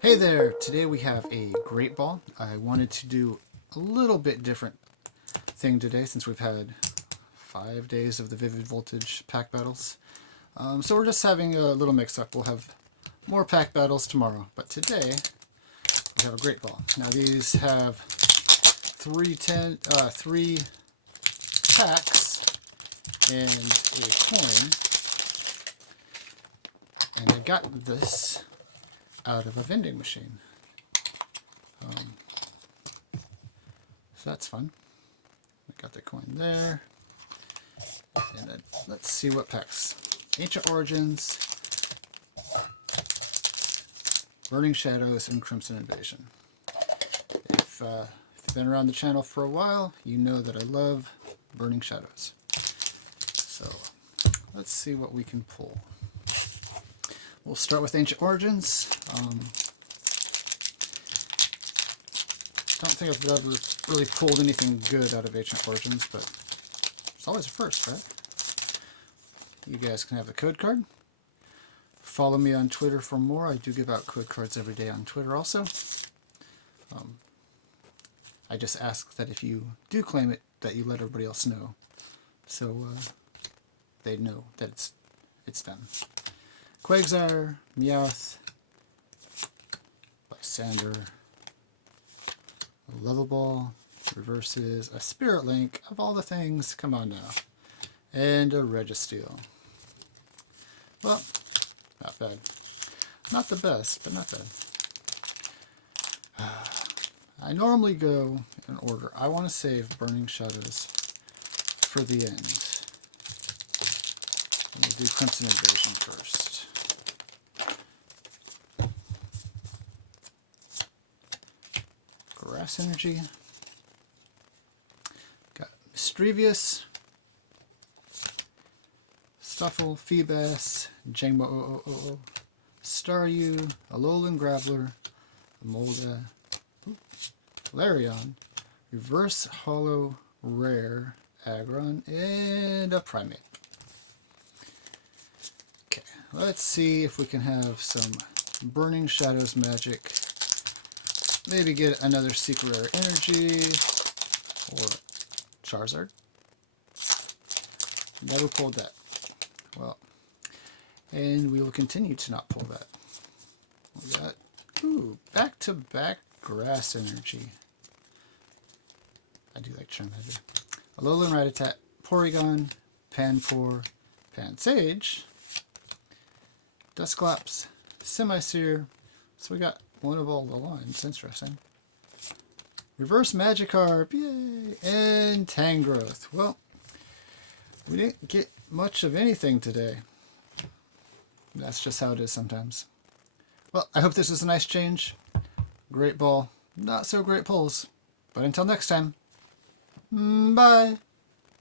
Hey there! Today we have a great ball. I wanted to do a little bit different thing today since we've had 5 days of the Vivid Voltage pack battles. So we're just having a little mix-up. We'll have more pack battles tomorrow, but today we have a great ball. Now these have three packs and a coin, and I got this out of a vending machine. So that's fun. I got the coin there. And then let's see what packs. Ancient Origins, Burning Shadows, and Crimson Invasion. If you've been around the channel for a while, you know that I love Burning Shadows. So let's see what we can pull. We'll start with Ancient Origins. Don't think I've ever really pulled anything good out of Ancient Origins, but it's always a first, right? You guys can have the code card. Follow me on Twitter for more. I do give out code cards every day on Twitter also. I just ask that if you do claim it, that you let everybody else know, so they know that it's them. Quagsire, Meowth, Lysander, a Level Ball, Reverses, a Spirit Link, of all the things, come on now, and a Registeel. Well, not bad. Not the best, but not bad. I normally go in order. I want to save Burning Shadows for the end. We'll do Crimson Invasion first. Grass Energy. Got Mischievous, Stuffle, Feebas, Jangmo, Staryu, Alolan Graveler, Molda, Larion, Reverse Hollow Rare, Aggron, and a Primate. Okay, let's see if we can have some Burning Shadows magic. Maybe get another Secret Rare Energy, or Charizard. Never pulled that. Well, and we will continue to not pull that. We got, back-to-back Grass Energy. I do like Charmander. Alolan Rattata, Porygon, Panpour, Pansage, Dusclops, Semisear. So we got one of all the lines. Interesting. Reverse Magikarp, yay! And Tangrowth. Well, we didn't get much of anything today. That's just how it is sometimes. Well, I hope this is a nice change. Great ball. Not so great pulls. But until next time, bye!